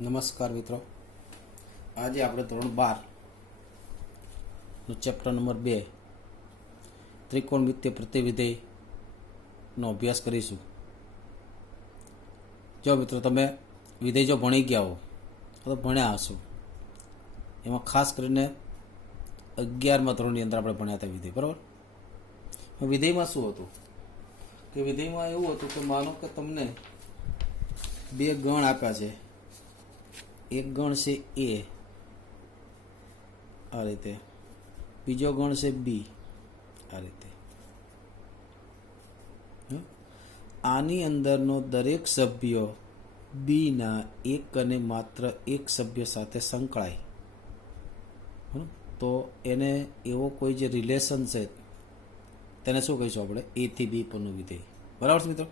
નમસ્કાર મિત્રો, આજે આપણે ધોરણ 12 નો ચેપ્ટર નંબર 2 ત્રિકોણમિતિય પ્રતિવિધેયનો અભ્યાસ કરીશું. જો મિત્રો તમે વિધેય જો ભણી ગયા હો તો ભણ્યા હશો. એમાં ખાસ કરીને 11મા ધોરણની અંદર આપણે ભણ્યા હતા વિધેય, બરાબર. વિધેયમાં શું હતું કે વિધેયમાં એવું હતું કે માનો કે તમને બે ગણ આપ્યા છે. એક ગણ છે એ આ રીતે, બીજો ગણ છે બી આ રીતે. આની અંદરનો દરેક સભ્ય બીના એક અને માત્ર એક સભ્ય સાથે સંકળાય તો એને એવો કોઈ જે રિલેશન છે તેને શું કહીશું આપણે? એ થી બી પરનું વિધેય, બરાબર છે મિત્રો.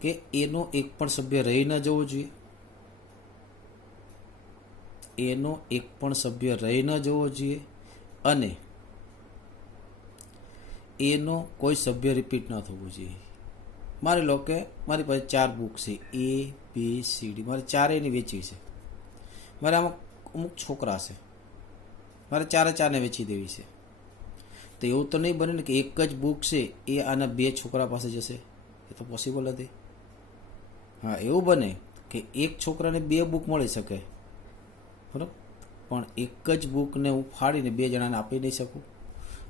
કે એનો એક પણ સભ્ય રહી ન જવો જોઈએ, એનો એક પણ સભ્ય રહી ન જવો જોઈએ અને એનો કોઈ સભ્ય રિપીટ ન થવું જોઈએ. માની લો કે મારી પાસે 4 બુક છે, એ બી સી ડી, મારે ચારેયની વેચવી છે. મારે આમાં અમુક છોકરા છે, મારે ચારે વેચી દેવી છે. તો એવું તો નહીં બને ને કે એક જ બુક છે એ આના 2 છોકરા પાસે જશે, એ તો પોસિબલ નથી. હા, એવું બને કે એક છોકરાને 2 બુક મળી શકે, બરાબર, પણ એક જ બુકને હું ફાડીને 2 જણાને આપી નહીં શકું.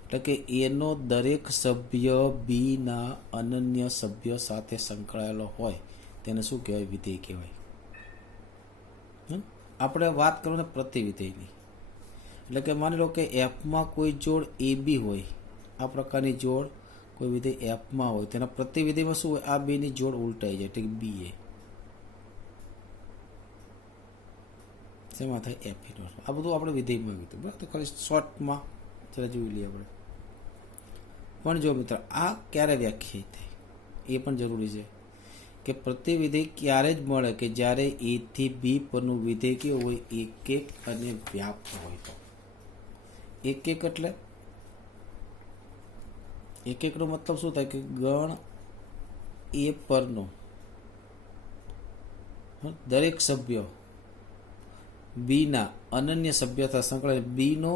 એટલે કે એનો દરેક સભ્ય બીના અનન્ય સભ્ય સાથે સંકળાયેલો હોય તેને શું કહેવાય? વિધેય કહેવાય. આપણે વાત કરવાને પ્રતિવિધેયની. એટલે કે માની લો કે એફમાં કોઈ જોડ એ બી હોય, આ પ્રકારની જોડ કોઈ વિધેય એફમાં હોય, તેના પ્રતિવિધેયમાં શું હોય? આ બેની જોડ ઉલટાઈ જાય, એટલે કે બી એ શેમાં થાય? F inverse. આ બધું આપણે વિધેયમાં કીધું, બરાબર. તો ખાલી શોર્ટમાં જરા જોઈ લઈએ આપણે. પણ જો મિત્ર, આ ક્યારે વ્યાખ્યાયિત થાય એ પણ જરૂરી છે કે પ્રતિવિધેય ક્યારે જ મળે કે જ્યારે એ થી બી પરનું વિધેય કેવું હોય? એક એક અને વ્યાપ્ત હોય. તો એક એક એટલે એક એકનો મતલબ શું થાય? કે ગણ એ પરનો દરેક સભ્ય બીના અનન્ય સભ્યતા સંકળાયેલ, બીનો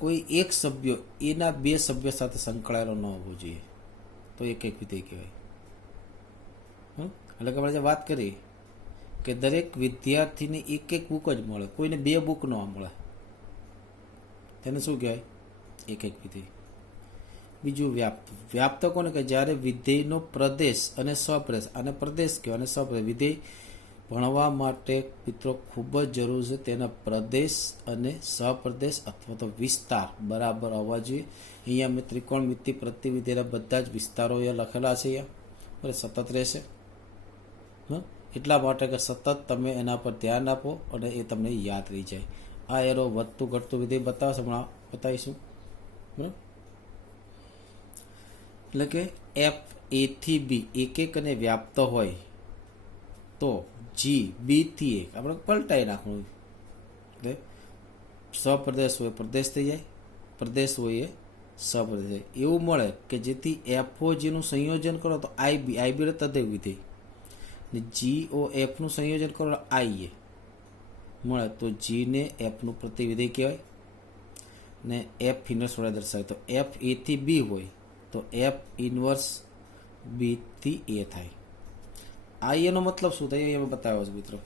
કોઈ એક સભ્ય એના 2 સભ્ય સાથે સંકળાયેલો ન હોવો જોઈએ, તો એક એક વિધેય કહેવાય. એટલે કે આપણે જે વાત કરી કે દરેક વિદ્યાર્થીને એક એક બુક જ મળે, કોઈને 2 બુક ન મળે, તેને શું કહેવાય? એક એક વિધેય. બીજું વ્યાપ્ત. વ્યાપ્ત કોને કે જ્યારે વિધેયનો પ્રદેશ અને સ્વપ્રદેશ, અને પ્રદેશ કહેવાય અને સ્વપ્રદેશ. વિધેય ભણવા માટે મિત્રો ખૂબ જ જરૂર છે તેના પ્રદેશ અને સહપ્રદેશ અથવા તો વિસ્તાર બરાબર હોવા જોઈએ. અહીંયા મેં ત્રિકોણમિતિ પ્રતિવિધેયના બધા જ વિસ્તારો અહીંયા લખેલા છે, અહીંયા સતત રહેશે. એટલા માટે કે સતત તમે એના પર ધ્યાન આપો અને એ તમને યાદ રહી જાય. આ એરો વધતું ઘટતું વિધેય બતાવશે, હમણાં બતાવીશું, બરાબર. એટલે કે એફ એ થી બી એક એક અને વ્યાપ્ત હોય તો જી બી થી એક આપણે પલટાઈ નાખવું. એટલે સ્વપ્રદેશ હોય પ્રદેશ થઈ જાય, પ્રદેશ હોય એ સ્વપ્રદેશ થાય. એવું મળે કે જેથી એફઓ જીનું સંયોજન કરો તો આઈ બી તદ્દૈવ વિધેય, ને જી ઓ એફનું સંયોજન કરો આઈ એ મળે તો જીને એફનું પ્રતિવિધેય કહેવાય. ને એફ ઇન્વર્સ વડે દર્શાવે તો એફ એ થી બી હોય તો એફ ઇન્વર્સ બી થી એ થાય. આઈ એનો મતલબ શું થાય? અહીંયા બતાવ્યો છે મિત્રો.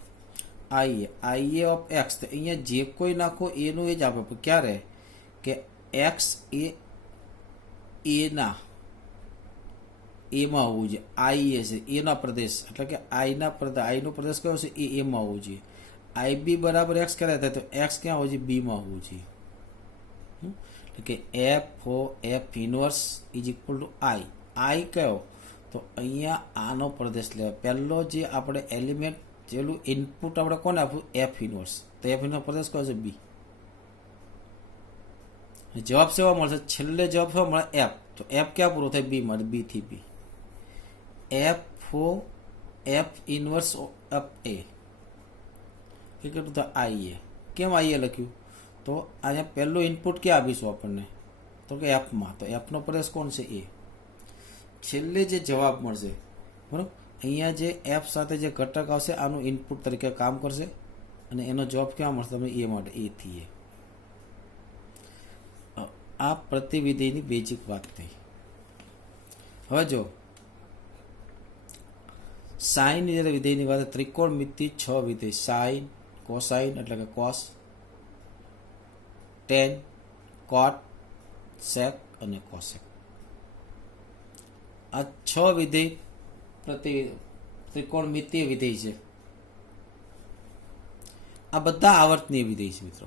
આઈ એ ઓફ એક્સ, અહીંયા જે કોઈ નાખો એનું એ જ આપે. ક્યારે? કે એક્સ એ એના એમાં હોવું જોઈએ. આઈ એ છે એના પ્રદેશ, એટલે કે આઈનો પ્રદેશ કયો છે? એ એમાં હોવું જોઈએ. આઈ બી બરાબર એક્સ ક્યારે થાય? તો એક્સ ક્યાં હોવું જોઈએ? બીમાં હોવું જોઈએ. એટલે કે F inverse is equal to I કયો? તો અહીંયા આનો પ્રદેશ લેવા. પહેલો જે આપણે એલિમેન્ટ જેલું ઇનપુટ આપણે કોને આપ્યું? F inverse. તો એફ ઇન્વર્સ પ્રદેશ કયો છે? બી. જવાબ સેવા મળશે? છેલ્લે જવાબ કેવા મળે? એફ. તો એફ ક્યાં પૂરો થાય? બી માં. બી થી બી. એફ ઇન્વર્સ ઓફ એ કેટલું થાય? આઈ એ. કેમ આઈ એ લખ્યું? તો અહીંયા પહેલું ઇનપુટ ક્યાં આપીશું આપણને? તો કે એફમાં. તો એફનો પ્રદેશ કોણ છે? એ. છેલ્લે જે જવાબ મળશે, બરાબર, અહીંયા જે એફ સાથે જે ઘટક આવશે આનું ઇનપુટ તરીકે કામ કરશે અને એનો જવાબ ક્યાં મળશે તમને એ માટે એ થી એ. આ પ્રતિવિધિની બેઝિક વાત થઈ. હવે જો સાઈન વિધેયની વાત, ત્રિકોણમિતિ 6 વિધેય સાઈન, કોસાઈન એટલે કે કોસ, ટેન, કોટ, સેક અને કોસેક. આ 6 વિધેય ત્રિકોણમિતિય વિધેય છે. આ બધા આવર્તનીય વિધેય છે મિત્રો.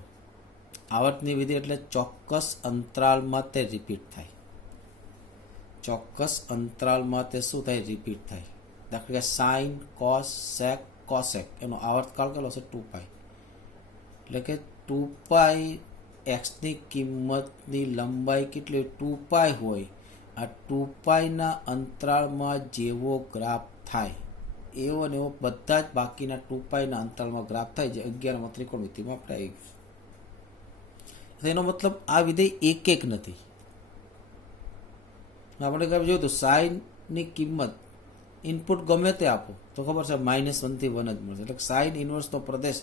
આવર્તનીય વિધેય એટલે ચોક્કસ અંતરાલમાં તે રિપીટ થાય. ચોક્કસ અંતરાલમાં તે શું થાય? રિપીટ થાય. દાખલા કે સાઈન, કોસ, સેક, કોસેક એનો આવર્તકાળ કેટલો છે? 2π. એટલે કે 2π એક્સની કિંમતની લંબાઈ કેટલી? 2π હોય. આ 2πના અંતરાળમાં જેવો ગ્રાફ થાય એવો ને એવો બધા જ બાકીના 2πના અંતરાળમાં ગ્રાફ થાય, જે 11માં ત્રિકોણમિતિમાં આપણે આવી ગયું. એનો મતલબ આ વિધેય એક નથી. આપણે જોયું તો સાઈનની કિંમત ઇનપુટ ગમે તે આપો તો ખબર છે -1 થી 1 જ મળશે. એટલે sine ઇનવર્સનો Pradesh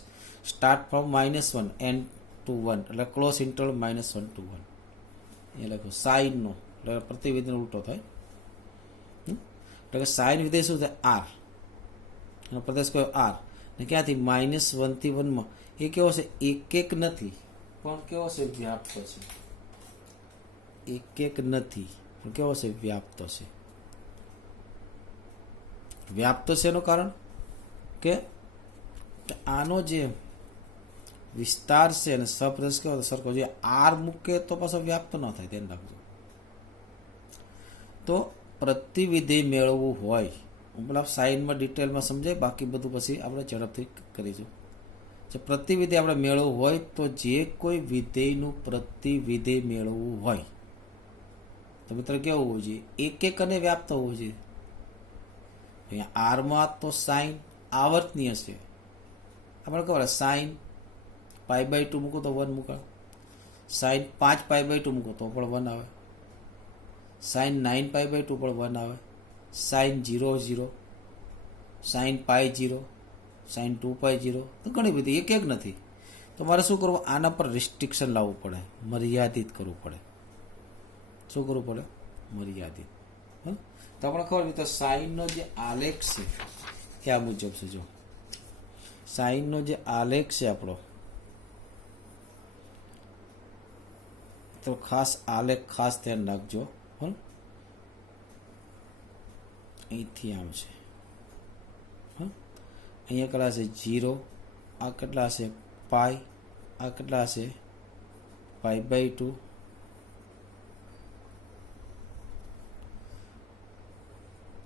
start from -1 and two 1 એટલે ક્લોઝ ઇન્ટરવલ -1 to 1 એ લખો સાઈનનો, એટલે પ્રતિવિધિનો ઉલટો થાય. એટલે કે સાઈન વિધેય શું છે? R એનો પ્રદેશ કયો? R. ને ક્યાંથી? -1 થી 1માં. એ કેવો છે? એક નથી પણ કેવો છે? વ્યાપ્ત છે. એક નથી પણ કેવો છે? વ્યાપ્ત છે. વ્યાપ્ત છે એનું કારણ કે આનો જે વિસ્તાર છે અને સપ્રદેશ કેવો સરખો છે. આર મૂકે તો પાછો વ્યાપ્ત ન થાય, ધ્યાન રાખજો. તો પ્રતિવિધેય મેળવવું હોય, મતલબ સાઈનમાં ડિટેલમાં સમજાય, બાકી બધું પછી આપણે ઝડપથી કરીશું. જે પ્રતિવિધેય આપણે મેળવવું હોય તો જે કોઈ વિધેયનું પ્રતિવિધેય મેળવવું હોય તો મિત્ર કેવું હોવું જોઈએ? એક અને વ્યાપ્ત હોવું જોઈએ. અહીંયા આરમાં તો સાઈન આવર્તનીય છે. આપણે ખબર સાઈન π/2 મૂકો તો 1 મૂકો, સાઈન 5π/2 મૂકો તો પણ 1 આવે, સાઈન 9π/2 પણ 1 આવે, સાઈન 0 0, સાઈન π0, સાઈન 2π0, તો ઘણી બધી એક નથી. તો મારે શું કરવું? આના પર રિસ્ટ્રિક્શન લાવવું પડે, મર્યાદિત કરવું પડે. શું કરવું પડે? મર્યાદિત. તો આપણે ખબર તો સાઈનનો જે આલેખ છે એ આ મુજબ છે. જો સાઈનનો જે આલેખ છે આપણો, તો ખાસ આલેખ ખાસ ધ્યાન રાખજો. અહીંથી આમ છે, અહીંયા કેટલા છે? 0. આ કેટલા છે? π. આ કેટલા છે? π/2.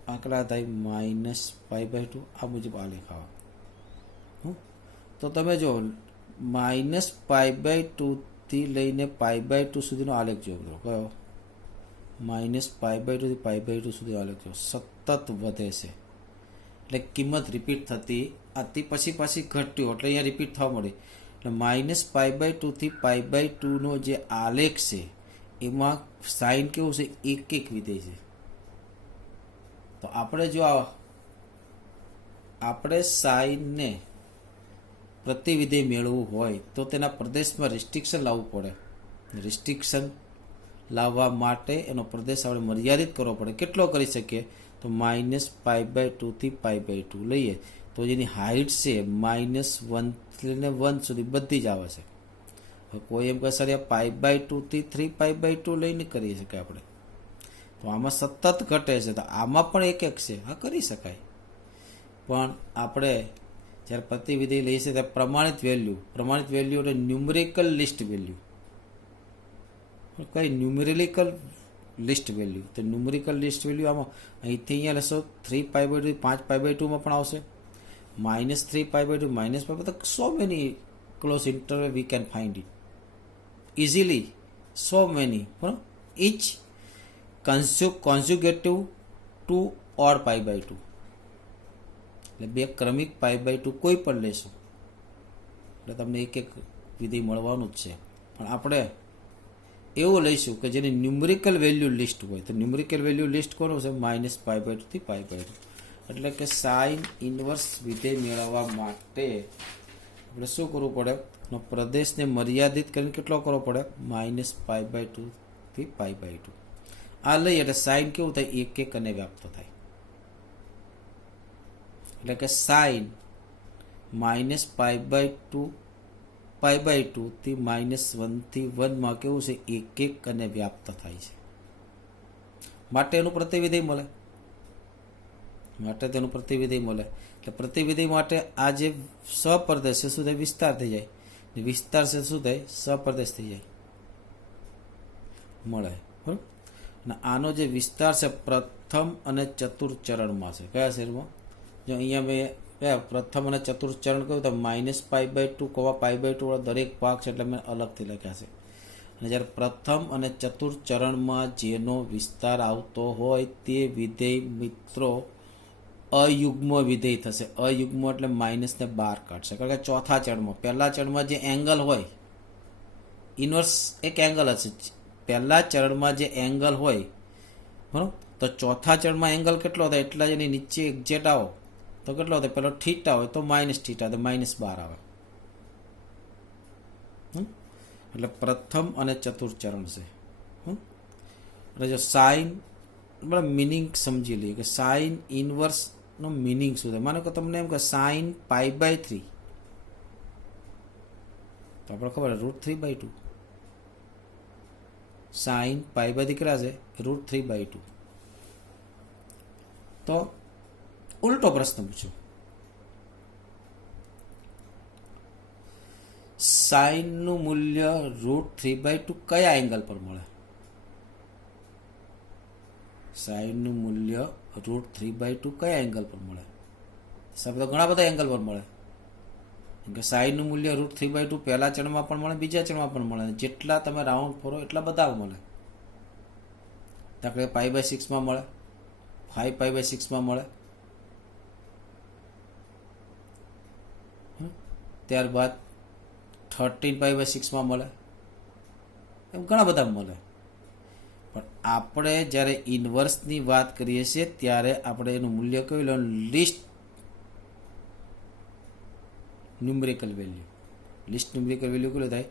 આંકડા થાય -π/2. આ મુજબ આલેખ આવે. તો તમે જો -π/2 થી લઈને π/2 સુધીનો આલેખ જોયો. કયો? -π/2 થી π/2 સુધીનો આલેખ જો સતત વધે છે. એટલે કિંમત રિપીટ થતી હતી, પછી ઘટ્યું એટલે અહીંયા રિપીટ થવા મળી. એટલે -π/2 થી π/2 નો જે આલેખ છે એમાં સાઈન કેવું છે? એક વિધેય છે. તો આપણે જો આપણે સાઈનને પ્રતિવિધેય મેળવવું હોય તો તેના પ્રદેશમાં રિસ્ટ્રિક્શન લાવવું પડે. રિસ્ટ્રિક્શન લાવવા માટે એનો પ્રદેશ આપણે મર્યાદિત કરવો પડે. કેટલો કરી શકીએ? તો -π/2 થી π/2 લઈએ તો જેની હાઇટ છે -1 લઈને 1 સુધી બધી જ આવે છે. કોઈ એમ કહે સર π/2 થી 3π/2 લઈને કરી શકાય આપણે, તો આમાં સતત ઘટે છે, તો આમાં પણ એક છે. હા, કરી શકાય. પણ આપણે જ્યારે પ્રતિવિધિ લઈએ છીએ ત્યારે પ્રમાણિત વેલ્યુ એટલે ન્યુમેરિકલ લિસ્ટ વેલ્યુ. કઈ ન્યુમેરિકલ લિસ્ટ વેલ્યુ? તો ન્યુમેરિકલ લિસ્ટ વેલ્યુ આમાં અહીંથી અહીંયા લેશો 3π/2 5π/2 માં પણ આવશે, -3π/2 -π/2. તો so many close interval we can find it easily, so many, each consecutive to or π/2. એટલે બે ક્રમિક π/2 કોઈ પણ લેશો એટલે તમને એક વિધેય મળવાનું જ છે. પણ આપણે એવું લઈશું કે જેની ન્યુમેરિકલ વેલ્યુ લિસ્ટ હોય. તો ન્યુમેરિકલ વેલ્યુ લિસ્ટ કોનું છે? -π/2 થી π/2. એટલે કે સાઇન ઇનવર્સ વિધેય મેળવવા માટે આપણે શું કરવું પડે? પ્રદેશને મર્યાદિત કરીને કેટલો કરવો પડે? -π/2 થી π/2. આ લઈએ એટલે સાઇન કેવું થાય? એક એક અને વ્યાપ્ત થાય. એટલે કે સાઇન -π/2 π/2 થી -1 થી 1 માં કેવું છે? એક એક અને વ્યાપ્ત થાય છે. માટે એનું પ્રતિવિધેય મળે. એટલે પ્રતિવિધેય માટે આ જે સપ્રદેશ છે શું થાય? વિસ્તાર થઈ જાય. વિસ્તાર છે શું થાય? સપ્રદેશ થઈ જાય, મળે. બરાબર. અને આનો જે વિસ્તાર છે પ્રથમ અને ચતુર્થ ચરણમાં છે. કયા શેરમાં? જો અહીંયા મેં કયા પ્રથમ અને ચતુર્થ ચરણ કહ્યું તો -π/2 π/2 વાળો દરેક ભાગ છે એટલે મેં અલગથી લખ્યા છે. અને જ્યારે પ્રથમ અને ચતુર્થ ચરણમાં જેનો વિસ્તાર આવતો હોય તે વિધેય મિત્રો અયુગ્મ વિધેય થશે. અયુગ્મ એટલે માઇનસને બહાર કાઢશે. કારણ કે ચોથા ચરણમાં, પહેલા ચરણમાં જે એંગલ હોય, ઇન્વર્સ એક એંગલ હશે. પહેલા ચરણમાં જે એંગલ હોય, બરાબર, તો ચોથા ચરણમાં એંગલ કેટલો થાય? એટલા જ એની નીચે એક્ઝેક્ટ આવો તો કેટલો થાય? પેલો થીટા હોય તો -θ, તો -12 આવે. એટલે પ્રથમ અને ચતુર્થ ચરણ છે. એટલે જો સાઇન, બરાબર, મિનિંગ સમજી લઈએ કે સાઇન ઇનવર્સનો મિનિંગ શું થાય. માનો કે તમને એમ કે સાઇન π/3, તો આપણે ખબર √3/2. સાઇન π/3 કેટલા છે? √3/2. તો ઉલટો પ્રશ્ન પૂછો, સાઇનનું મૂલ્ય √3/2 કયા એંગલ પર મળે? સાઇનનું મૂલ્ય √3/2 કયા એંગલ પર મળે? સાહેબ, તો ઘણા બધા એંગલ પર મળે. કેમ કે સાઇનનું મૂલ્ય √3/2 પહેલા ચરણમાં પણ મળે, બીજા ચરણમાં પણ મળે. જેટલા તમે રાઉન્ડ ફરો એટલા બધા મળે. દાખલા π/6 માં મળે, 5π/6 માં મળે, ત્યારબાદ 13π/6 માં મળે. એમ ઘણા બધા મળે. પણ આપણે જ્યારે ઇનવર્સની વાત કરીએ છીએ ત્યારે આપણે એનું મૂલ્ય કયું લેવાનું? List numerical value. List numerical value કેટલું થાય?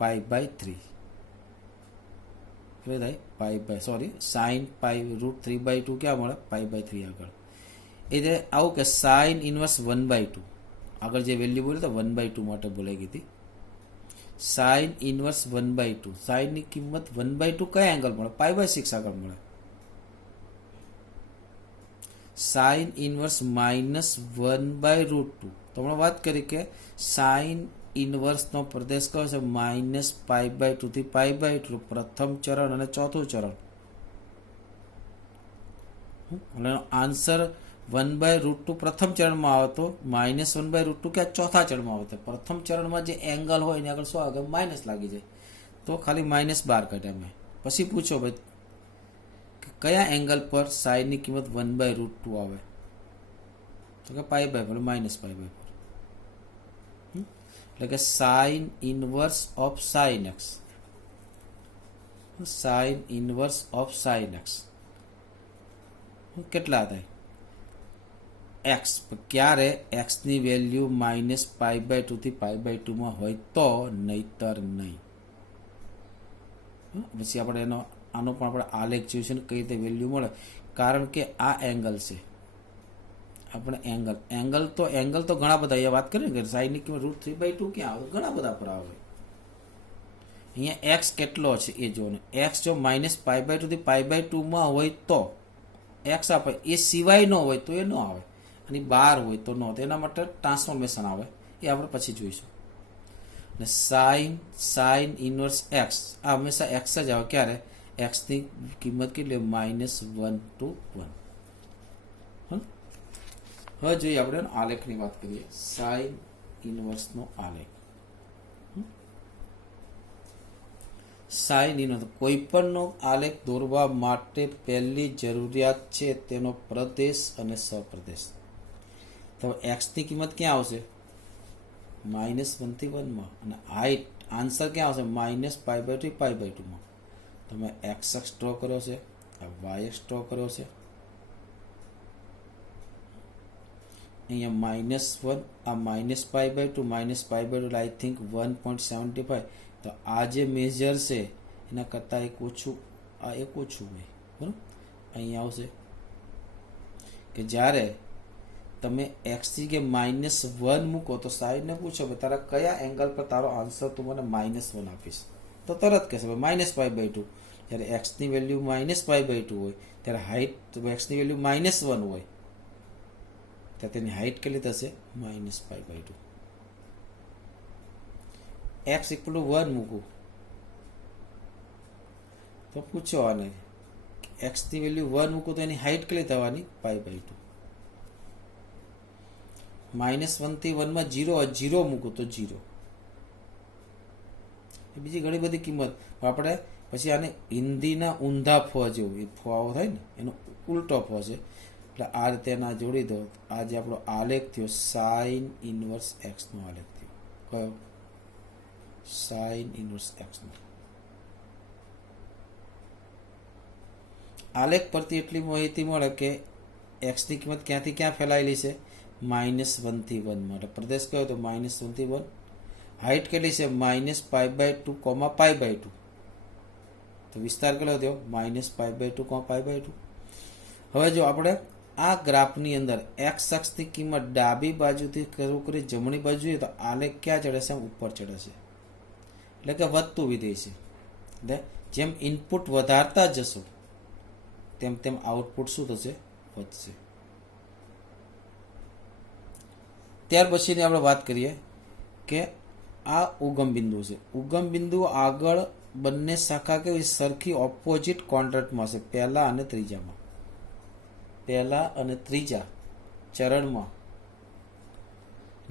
π/3. કેટલું થાય? સાઇન √3/2 ક્યાં મળે? π/3 આગળ. એટલે આવું કે સાઇન ઇનવર્સ 1/2, આગળ જે વેલ્યુ બોલી તો 1/2 માટે બોલાઈ ગઈ હતી. સાઇન ઇનવર્સ 1/2, સાઇનની કિંમત 1/2 કયા એંગલ મળે? π/6 આગળ મળે. સાઇન ઇનવર્સ -1/√2, તો હમણાં વાત કરી કે સાઇન ઇનવર્સનો પ્રદેશ કયો છે? -π/2 થી π/2, પ્રથમ ચરણ અને ચોથું ચરણ. એટલે આન્સર 1/√2 પ્રથમ ચરણમાં આવે તો -1/√2 કે ચોથા ચરણમાં આવે તો પ્રથમ ચરણમાં જે એંગલ હોય એની આગળ શું આવે? માઇનસ લાગી જાય. તો ખાલી -12 કાઢ્યા મેં. પછી પૂછો ભાઈ કે કયા એંગલ પર સાઇનની કિંમત 1/√2 આવે? તો કે π/4, -π/4. એટલે કે sine inverse of sine x, sine inverse of sine x કેટલા થાય? x. ક્યારે? x ની વેલ્યુ -π/2 થી π/2 માં હોય તો, નહીતર નહીં. પછી આપણે આનો પણ આપણે આલેખ જોઈશું કઈ રીતે વેલ્યુ મળે. કારણ કે આ એંગલ છે. આપણે એંગલ તો ઘણા બધા. અહીંયા વાત કરીએ કે સાઇનની કિંમત √3/2 ક્યાં આવે? ઘણા બધા પર આવે. અહીંયા x કેટલો છે એ જો ને. x જો -π/2 થી π/2 માં હોય તો x આપે, એ સિવાય ન હોય તો એ ન આવે, અને બહાર હોય તો ન. એના માટે ટ્રાન્સફોર્મેશન આવે, એ આપણે પછી જોઈશું. અને સાઇન ઇનવર્સ x આ હંમેશા x જ આવે. ક્યારે? x ની કિંમત કેટલી? -1 to 1. હવે જોઈએ આપણે આલેખની વાત કરીએ. સાઇન ઇનવર્સનો આલેખ. સાઇન ઇનવર્સ કોઈ પણનો આલેખ દોરવા માટે પહેલી જરૂરિયાત છે તેનો પ્રદેશ અને સપ્રદેશ. તો x ની કિંમત ક્યાં આવશે? -1 થી 1 માં. અને હાઈટ આન્સર ક્યાં આવશે? -π/2 થી π/2 માં. તમે x અક્ષ ડ્રો કર્યો છે, y અક્ષ ડ્રો કર્યો છે. અહીંયા -1, આ -π/2, -π/2 એટલે આઈ થિંક 1.75. તો આ જે મેજર છે એના કરતાં એક ઓછું, આ એક ઓછું હોય, બરાબર. અહીંયા આવશે કે જ્યારે તમે x કે -1 મૂકો તો સાઈડને પૂછો કે તારા કયા એંગલ પર તારો આન્સર તું મને -1 આપીશ, તો તરત કહેશે -π/2. જ્યારે એક્સની વેલ્યુ -π/2 હોય ત્યારે હાઈટ એક્સની વેલ્યુ -1 હોય ત્યારે તેની હાઈટ કેટલી થશે? -π/2. x = 1 મૂકું તો પૂછો આને, એક્સની વેલ્યુ 1 મૂકું તો એની હાઈટ કેટલી થવાની? π/2. -1 થી 1 માં 0 મૂકું તો 0. બીજી ઘણી બધી કિંમત. આપણે પછી આને હિન્દીના ઊંધા ફ જેવું, ફાવો થાય ને એનો ઉલટો ફ છે, એટલે આ રીતે ના જોડી દો. આ જે આપણો આલેખ થયો સાઇન ઇનવર્સ એક્સ નો આલેખ થયો. કયો? સાઇન ઇનવર્સ એક્સ નો આલેખ પરથી એટલી માહિતી મળે કે એક્સ ની કિંમત ક્યાંથી ક્યાં ફેલાયેલી છે? -1 થી 1 માટે. પ્રદેશ કયો? તો -1 થી 1. હાઈટ કેટલી છે? -π/2, π/2. તો વિસ્તાર કેટલો થયો? -π/2, π/2. હવે જો આપણે આ ગ્રાફની અંદર એક્સ અક્ષની કિંમત ડાબી બાજુથી શરૂ કરી જમણી બાજુ જોઈએ તો આલેખ ક્યાં ચડે છે? ઉપર ચડે છે, એટલે કે વધતું વિધેય છે. એટલે જેમ ઇનપુટ વધારતા જશો તેમ તેમ આઉટપુટ શું થશે? વધશે. ત્યાર પછીની આપણે વાત કરીએ કે આ ઉગમ બિંદુ છે. ઉગમ બિંદુ આગળ બંને શાખા કેવી સરખી ઓપોઝિટ કોન્ટ્રાક્ટમાં છે, પહેલા અને ત્રીજામાં. પહેલા અને ત્રીજા ચરણમાં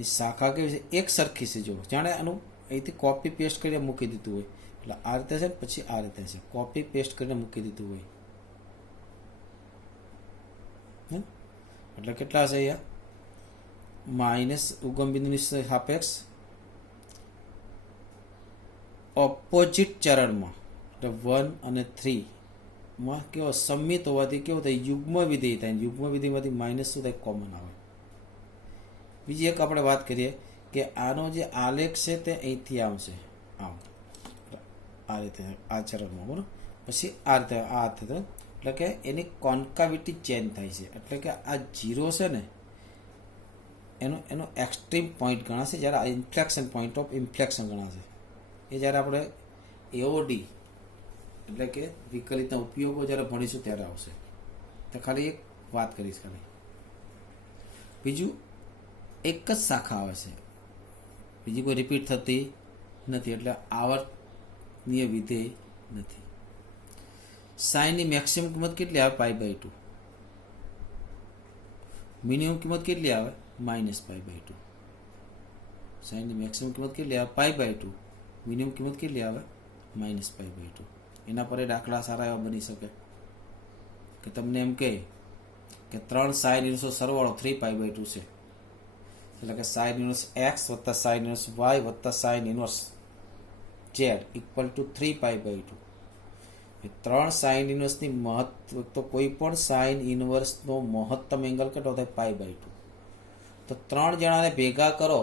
શાખા કેવી છે? એક સરખી છે. જો જાણે આનું અહીંથી કોપી પેસ્ટ કરીને મૂકી દીધું હોય, એટલે આ રીતે છે પછી આ રીતે છે, કોપી પેસ્ટ કરીને મૂકી દીધું હોય. એટલે કેટલા છે અહીંયા? માઇનસ ઉગમ બિંદુની સાપેક્ષ ઓપોઝિટ ચરણમાં એટલે 1 અને 3 માં કેવો સંમિત હોવાથી કેવું થાય? યુગ્મ વિધેય થાય. યુગ્મ વિધેયમાંથી માઇનસ શું થાય? કોમન આવે. બીજી એક આપણે વાત કરીએ કે આનો જે આલેખ છે તે અહીંથી આવશે, આમ આ રીતે આ ચરણમાં, બરાબર. પછી આ રીતે આ રીતે, એટલે કે એની કોન્કાવિટી ચેન્જ થાય છે. એટલે કે આ 0 છે ને એનો એક્સ્ટ્રીમ પોઈન્ટ ગણાશે, જ્યારે આ ઇન્ફ્લેક્શન પોઈન્ટ ઓફ ઇન્ફ્લેક્શન ગણાશે. એ જ્યારે આપણે એઓડી એટલે કે વિકલિતના ઉપયોગો જ્યારે ભણીશું ત્યારે આવશે. તો ખાલી એક વાત કરીશ ખાલી. બીજું એક જ શાખા આવે છે, બીજી કોઈ રિપીટ થતી નથી, એટલે આવર્તનીય વિધેય નથી. સાઈનની મેક્સિમમ કિંમત કેટલી આવે? π/2. મિનિમમ કિંમત કેટલી આવે? -π/2. સાઈનની મેક્સિમમ કિંમત કેટલી આવે? π/2. મિનિમમ કિંમત કેટલી આવે? -π/2. એના પર દાખલા સારા એવા બની શકે કે તમને એમ કહે કે 3 સાઇન ઇનવર્સનો સરવાળો 3π/2 છે, એટલે કે સાઇન ઇનવર્સ એક્સ વત્તા સાઇન ઇનવર્સ વાય વત્તા સાઇન ઇનવર્સ ઝેડ = 3π/2. 3 સાઇન ઇનવર્સની મહત્વ તો કોઈ પણ સાઇન ઇનવર્સનો મહત્તમ એંગલ કેટલો થાય? π/2. તો 3 જણાને ભેગા કરો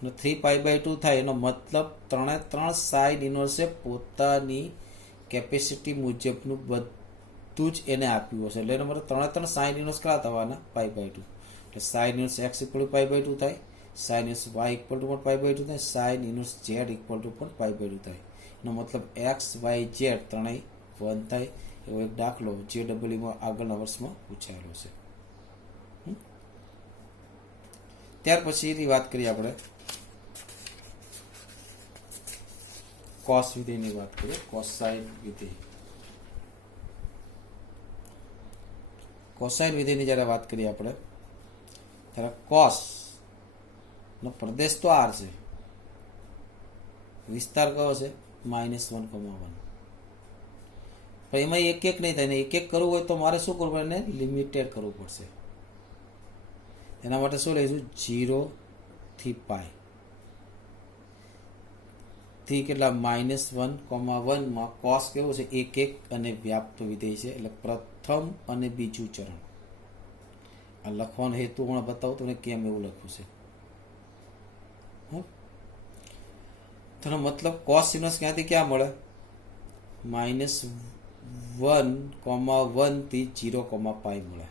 અને 3π/2 થાય, એનો મતલબ 3 સાઇન ઇનવર્સે પોતાની કેપેસિટી મુજબનું બધું જ એને આપ્યું હશે. એટલે એનો મતલબ 3 સાઇન ઇનવર્સ કેટલા થવાના? π/2. એટલે સાઇન ઇનવર્સ x = π/2 થાય, સાઇન ઇનવર્સ y = પણ π/2 થાય, સાઇન ઇનવર્સ z = પણ π/2 થાય. એનો મતલબ x, y, z ત્રણેય 1 થાય. એવો એક દાખલો JEEમાં આગળના વર્ષમાં પૂછાયેલો છે. ત્યાર પછીની વાત કરીએ આપણે કોસ વિધેયની વાત કરીએ. કોસાઇન વિધેય. કોસાઇન વિધેયની જ્યારે વાત કરીએ આપણે ત્યારે કોસ નો પ્રદેશ તો r છે, વિસ્તાર કયો છે? -1,1. પણ એમાં એક એક નહીં થાય ને, એક એક કરવું હોય તો મારે શું કરવું પડે? એને લિમિટેડ કરવું પડશે. એના માટે શું લઈશું? 0 થી π થી કેટલા? -1,1 માં કોસ કેવું છે? 1 1 અને વ્યાપ્ત વિધેય છે, એટલે પ્રથમ અને બીજું ચરણ. આ લખવાનો હેતુ હમણાં બતાવું તમને કેમ એવું લખ્યું છે. તેનો મતલબ કોસ ઇન્વર્સ ક્યાંથી ક્યાં મળે? -1,1 થી 0,π મળે.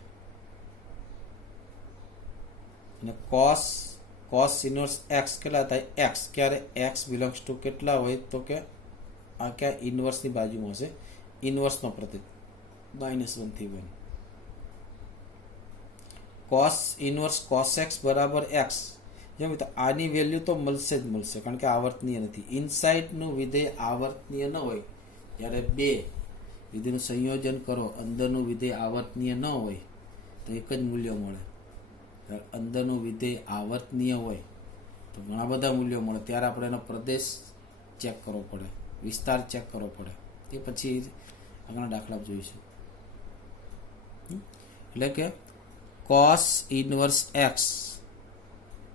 અને કોસ ઇન્વર્સ એક્સ કેટલા થાય? એક્સ ક્યારે એક્સ બિલોંગ્સ ટુ કેટલા હોય તો કે આ ક્યાં ઇન્વર્સની બાજુમાં હશે, ઇન્વર્સનો પ્રતીક -1 થી 1. કોસ ઇન્વર્સ કોસ એક્સ બરાબર એક્સ. જેમ તો આની વેલ્યુ તો મળશે જ મળશે, કારણ કે આવર્તનીય નથી. ઇનસાઇડનું વિધેય આવર્તનીય ન હોય, જ્યારે બે વિધેયનું સંયોજન કરો અંદરનું વિધેય આવર્તનીય ન હોય તો એક જ મૂલ્ય મળે. અંદરનું વિધેય આવર્તનીય હોય તો ઘણા બધા મૂલ્યો મળે. ત્યારે આપણે એનો પ્રદેશ ચેક કરવો પડે, વિસ્તાર ચેક કરવો પડે. એ પછી આગળના દાખલા જોઈશું. એટલે કે કોસ ઇન્વર્સ એક્સ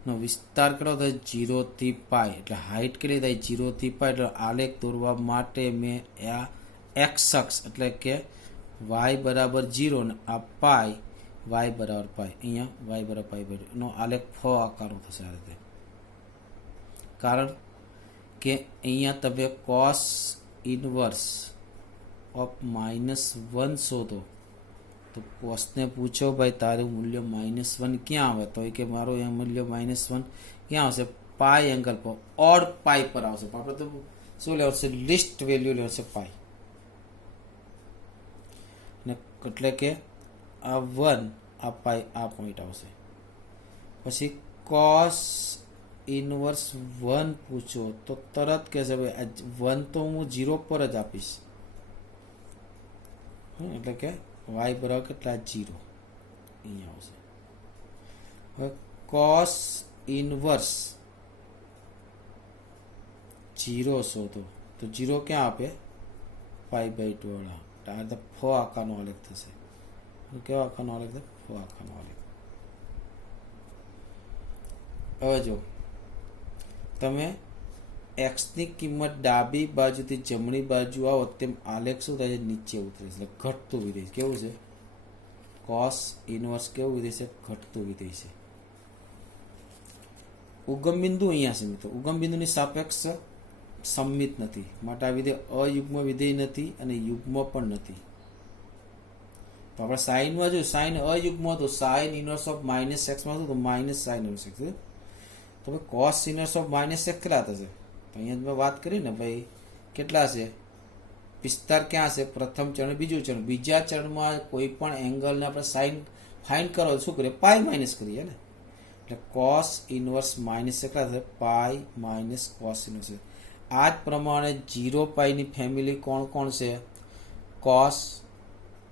નો વિસ્તાર કેટલો થાય? 0 થી π. એટલે હાઇટ કેટલી થાય? 0 થી π. એટલે આલેખ દોરવા માટે મેં આ એક્સ અક્ષ એટલે કે y બરાબર 0 ને આ પાય y બરાબર પાય, અહીંયા y બરાબર પાય બરાબર નો આલેખ ફ આકારનો થશે આ રીતે. કારણ કે અહીંયા તમે કોસ ઇન્વર્સ ઓફ -1 શોધો તો કોસને પૂછો ભાઈ તારું મૂલ્ય -1 ક્યાં આવે? તો એ કે મારું એ મૂલ્ય -1 ક્યાં આવશે? પાય એંગલ પર, ઓડ પાય પર આવશે. આપણે તો શું લેવાનું છે? લિસ્ટ વેલ્યુ લેવાનું છે પાય. ને એટલે કે આ 1 આ પાય આ પોઈન્ટ આવશે. પછી કોસ ઇન્વર્સ 1 પૂછો તો તરત કહેશે ભાઈ આ 1 તો હું 0 પર જ આપીશ. એટલે કે y બરાબર કેટલા? 0 અહીંયા આવશે. હવે કોસ ઇન્વર્સ 0 શોધો તો 0 ક્યાં આપે? π/2 વાળા. આ તો ફ આકારનો આલેખ થશે. કેવા આકારનો આલેખ થાય? ફ આકારનો આલેખ. હવે જો તમે એક્સની કિંમત ડાબી બાજુથી જમણી બાજુ આવો તેમ આલેખ શું થાય છે? નીચે ઉતરે છે. ઘટતું વિધેય. કેવું છે? કોસ ઇન્વર્સ કેવું વિધેય છે? ઘટતું વિધેય છે. ઉગમ બિંદુ અહીંયા છે મિત્રો. ઉગમ બિંદુની સાપેક્ષ સમમિત નથી, માટે આ વિધેય અયુગ્મ વિધેય નથી અને યુગ્મ પણ નથી. તો આપણે સાઈનમાં જોયું, સાઈન અયુગ્મ હતું, સાઈન ઇન્વર્સ ઓફ -x માં હતું તો -sin ઇન્વર્સ x. તો ભાઈ કોસ ઇન્વર્સ ઓફ -x કેટલા થશે? તો અહીંયા મેં વાત કરી ને ભાઈ કેટલા છે? વિસ્તાર ક્યાં છે? પ્રથમ ચરણ, બીજું ચરણ. બીજા ચરણમાં કોઈ પણ એંગલને આપણે સાઈન ફાઇન્ડ કરો શું કરીએ? પાઈ માઇનસ કરીએ ને. એટલે કોસ ઇન્વર્સ માઇનસ કેટલા થશે? Pi minus cos inverse. આ જ પ્રમાણે 0 પાઈની ફેમિલી કોણ કોણ છે? કોસ,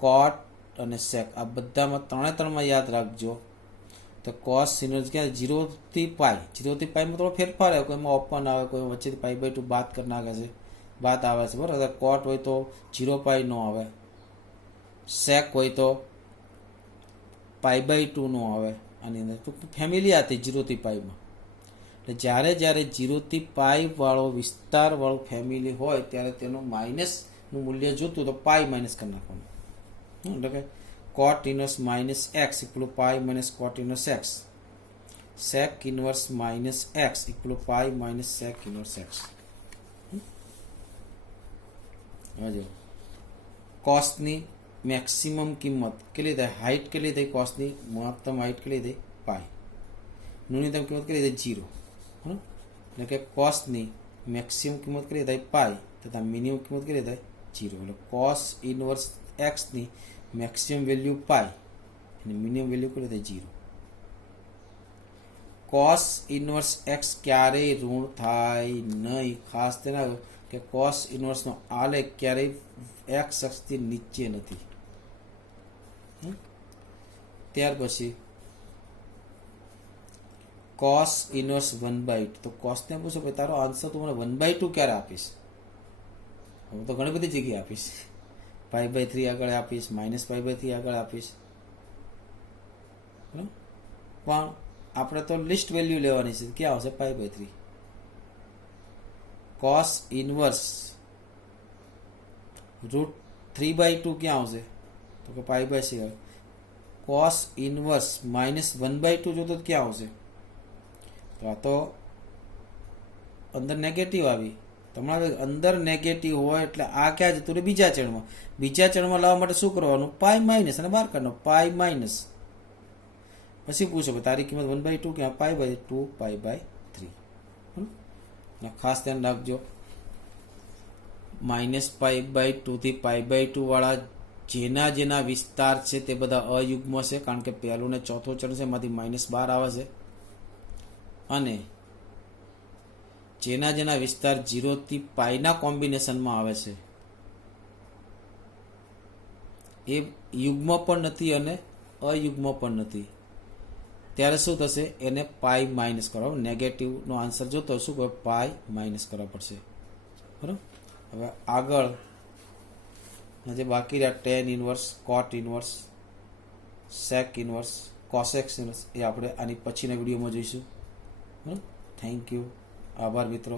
કોટ અને સેક. આ બધામાં ત્રણમાં યાદ રાખજો. તો કોસ ઇન્વર્સ ક્યાં? 0 થી π. 0 થી πમાં થોડો ફેરફાર આવે, કોઈમાં ઓપન આવે, કોઈ વચ્ચેથી π/2 બાદ કરી નાખે છે, બાદ આવે છે બરાબર. કોટ હોય તો 0 π નો આવે, સેક હોય તો π/2 નો આવે. આની અંદર તો ફેમિલી આ થઈ 0 થી πમાં. એટલે જ્યારે 0 થી π વાળો વિસ્તાર વાળું ફેમિલી હોય ત્યારે તેનું માઇનસનું મૂલ્ય જોતું તો પાઈ માઇનસ કરી નાખવાનું. એટલે કે cot inverse minus x equal to pi minus cot inverse x. sec inverse minus x equal to pi minus sec inverse x. જો કોસની મેક્સિમમ કિંમત કેટલી થાય? હાઇટ કેટલી થઈ કોસની? મહત્તમ હાઇટ કેટલી થઈ? પાઈ. ન્યૂનતમ કિંમત કેટલી થઈ? 0. એટલે કે કોસની મેક્સિમમ કિંમત કેટલી થાય? પાઈ, તથા મિનિમમ કિંમત કેટલી થાય? 0. એટલે કોસ ઇનવર્સ એક્સની મેક્સિમમ વેલ્યુ પાઈ અને મિનિમમ વેલ્યુ કેટલી થાય? 0. કોસ ઇનવર્સ એક્સ ક્યારેય ઋણ થાય નહીં. ખાસ તેના કે કોસ ઇનવર્સનો આલેખ ક્યારેય એક્સ અક્ષથી નીચે નથી. ત્યાર પછી કોસ ઇનવર્સ 1/2. તો કોસને પૂછો ભાઈ તારો આન્સર તું મને 1/2 ક્યારે આપીશ? હું તો ઘણી બધી જગ્યાએ આપીશ. π/3 આગળ આપીશ, -π/3 આગળ આપીશ. પણ આપણે તો લિસ્ટ વેલ્યુ લેવાની છે. ક્યાં આવશે? π/3. કોસ ઇનવર્સ √3/2 ક્યાં આવશે? તો કે π/6. કોસ ઇનવર્સ -1/2 જોતો તો ક્યાં આવશે? તો આ તો અંદર નેગેટિવ આવી. તમારે અંદર નેગેટિવ હોય એટલે આ ક્યાં જતું રહે? બીજા ચરણમાં. બીજા ચરણમાં લાવવા માટે શું કરવાનું? પાઈ માઇનસ અને બહાર કાઢવાનો પાઈ માઇનસ. પછી પૂછો કે તારી કિંમત 1/2 કે π/2 π/3. ખાસ ધ્યાન રાખજો, -π/2 થી π/2 વાળા જેના વિસ્તાર છે તે બધા અયુગ્મ છે, કારણ કે પહેલું ને ચોથું ચરણ છે એમાંથી -12 આવે છે. અને જેના વિસ્તાર 0 થી પાઈના કોમ્બિનેશનમાં આવે છે એ યુગ્મ પણ નથી અને અયુગ્મ પણ નથી. ત્યારે શું થશે? એને પાઈ માઇનસ કરવા, નેગેટિવનો આન્સર જોતો શું કહે? પાઈ માઇનસ કરવા પડશે. બરાબર. હવે આગળ જે બાકી રહ્યા ટેન ઇનવર્સ, કોટ ઇનવર્સ, સેક ઇનવર્સ, કોસેક્સ ઇનવર્સ એ આપણે આની પછીના વિડીયોમાં જોઈશું. બરાબર. Thank you. આભાર મિત્રો.